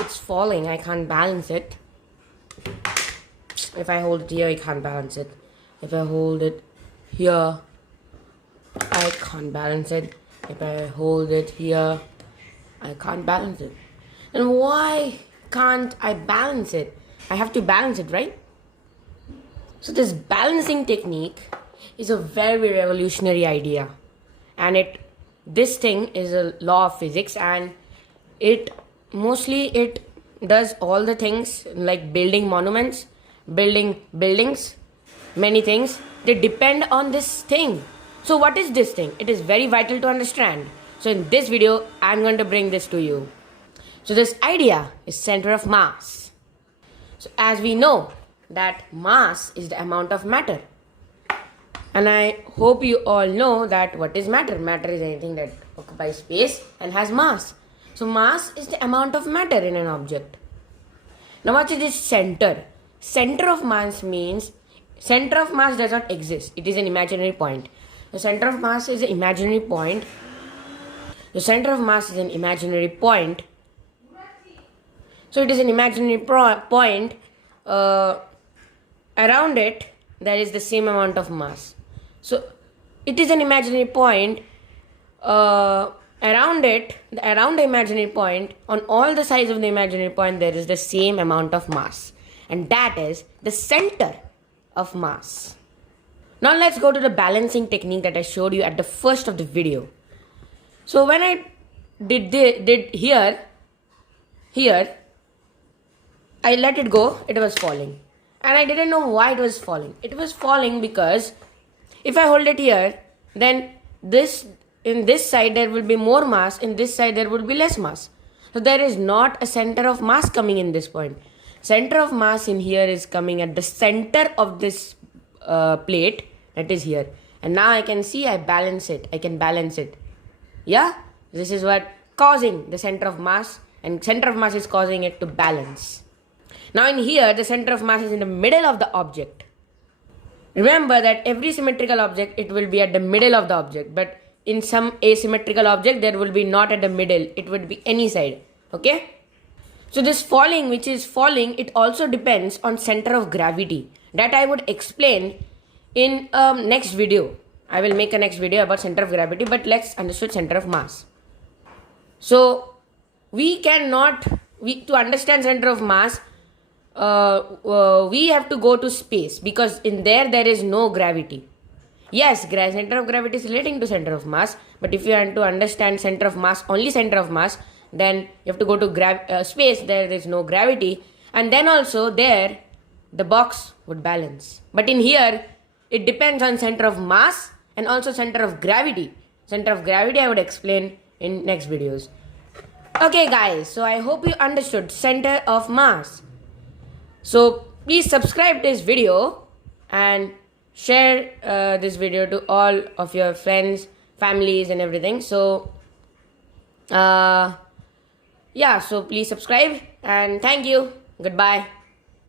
it's falling. I can't balance it. If I hold it here, I can't balance it. If I hold it here, I can't balance it. If I hold it here, I can't balance it. And why can't I balance it? I have to balance it, right? So this balancing technique is a very revolutionary idea. And this thing is a law of physics, and it does all the things like building monuments, building buildings, many things. They depend on this thing. So what is this thing? It is very vital to understand. So in this video, I'm going to bring this to you. So this idea is center of mass. So as we know that mass is the amount of matter. And I hope you all know that what is matter. Matter is anything that occupies space and has mass. So mass is the amount of matter in an object. Now what is this center? Center of mass means center of mass does not exist. It is an imaginary point. The center of mass is an imaginary point. The center of mass is an imaginary point. So it is an imaginary point. Around it, there is the same amount of mass. So it is an imaginary point. Around the imaginary point, on all the sides of the imaginary point, there is the same amount of mass. And that is the center of mass. Now let's go to the balancing technique that I showed you at the first of the video. So when I did here, I let it go, it was falling. And I didn't know why it was falling. It was falling because if I hold it here, then in this side there will be more mass, in this side there will be less mass. So there is not a center of mass coming in this point. Center of mass in here is coming at the center of this plate, that is here. And now I can see I can balance it. Yeah, this is what causing the center of mass, and center of mass is causing it to balance. Now in here, the center of mass is in the middle of the object. Remember that every symmetrical object, it will be at the middle of the object. But in some asymmetrical object, there will be not at the middle. It would be any side. Okay? So this falling, which is falling, it also depends on center of gravity. That I would explain in next video. I will make a next video about center of gravity. But let's understand center of mass. So to understand center of mass, we have to go to space, because in there is no gravity. Yes, center of gravity is relating to center of mass, but if you want to understand center of mass, only center of mass, then you have to go to space. There is no gravity, and then also there the box would balance. But in here, it depends on center of mass and also center of gravity. Center of gravity I would explain in next videos. Okay guys, so I hope you understood center of mass. So please subscribe this video and share this video to all of your friends, families and everything. So so please subscribe, and thank you. Goodbye.